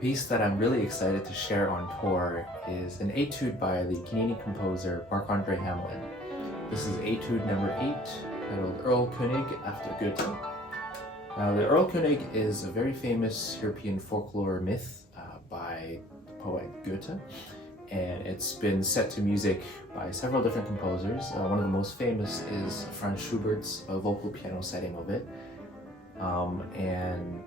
piece that I'm really excited to share on tour is an etude by the Canadian composer Marc-Andre Hamelin. This is etude number 8, titled Erlkönig after Goethe. Now, the Erlkönig is a very famous European folklore myth by the poet Goethe, and it's been set to music by several different composers. One of the most famous is Franz Schubert's vocal piano setting of it. And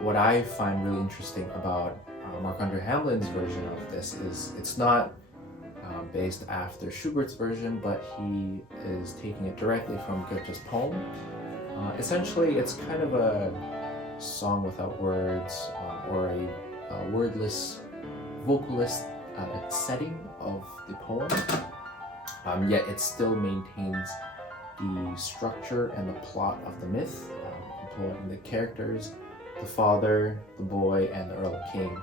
what I find really interesting about Marc-Andre Hamelin's version of this is it's not based after Schubert's version, but he is taking it directly from Goethe's poem. Essentially, it's kind of a song without words, or a wordless vocalist setting of the poem, yet it still maintains the structure and the plot of the myth, employing the characters, the father, the boy, and the Earl King.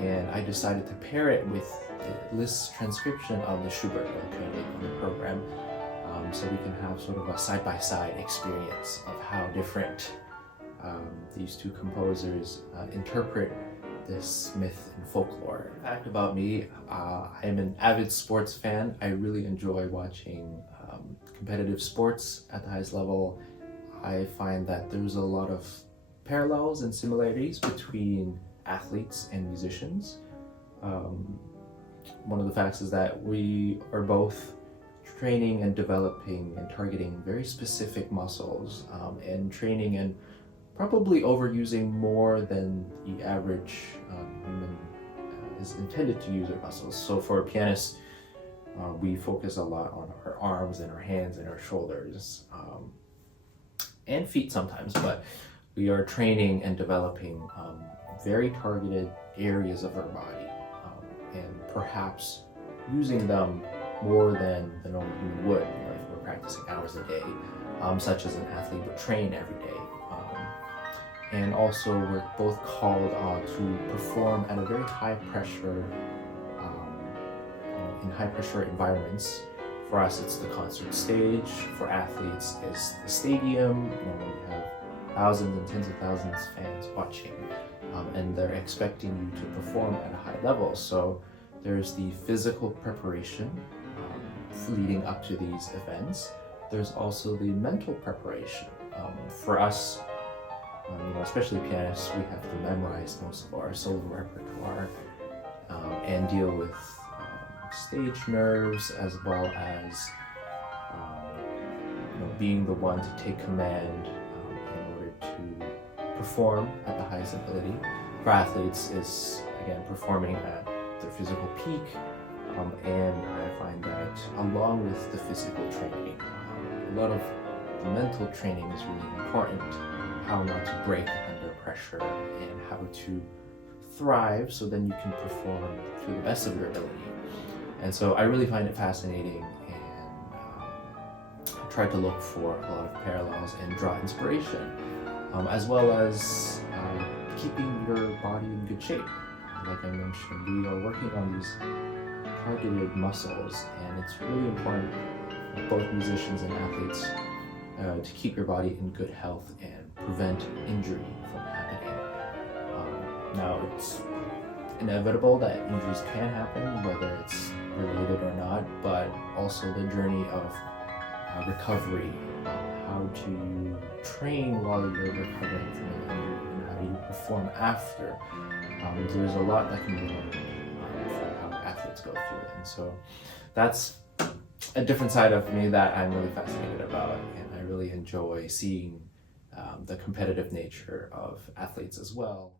And I decided to pair it with the Liszt's transcription of the Schubert Erlkönig on the program, so we can have sort of a side-by-side experience of how different these two composers interpret this myth and folklore. Fact about me, I'm an avid sports fan. I really enjoy watching competitive sports at the highest level. I find that there's a lot of parallels and similarities between athletes and musicians. One of the facts is that we are both training and developing and targeting very specific muscles, and training and probably overusing more than the average human is intended to use our muscles. So for pianists, we focus a lot on our arms and our hands and our shoulders, and feet sometimes, but we are training and developing very targeted areas of our body, and perhaps using them more than the normal human would, if we're practicing hours a day, such as an athlete would train every day. And also we're both called to perform at a very high pressure, in high pressure environments. For us, it's the concert stage. For athletes, it's the stadium. When we have thousands and tens of thousands of fans watching, and they're expecting you to perform at a high level. So there's the physical preparation leading up to these events. There's also the mental preparation. For us, especially pianists, we have to memorize most of our solo repertoire and deal with stage nerves, as well as being the one to take command in order to perform at the highest ability. For athletes, is again performing at their physical peak, and I find that along with the physical training, a lot of the mental training is really important. How not to break under pressure and how to thrive so then you can perform to the best of your ability. And so I really find it fascinating, and I try to look for a lot of parallels and draw inspiration, as well as keeping your body in good shape. Like I mentioned, we are working on these targeted muscles, and it's really important for both musicians and athletes to keep your body in good health and prevent injury from happening. Now, it's inevitable that injuries can happen, whether it's related or not, but also the journey of recovery, how to train while you're recovering from an injury, and how do you perform after. There's a lot that can be learned for how athletes go through it, and so that's a different side of me that I'm really fascinated about, and I really enjoy seeing the competitive nature of athletes as well.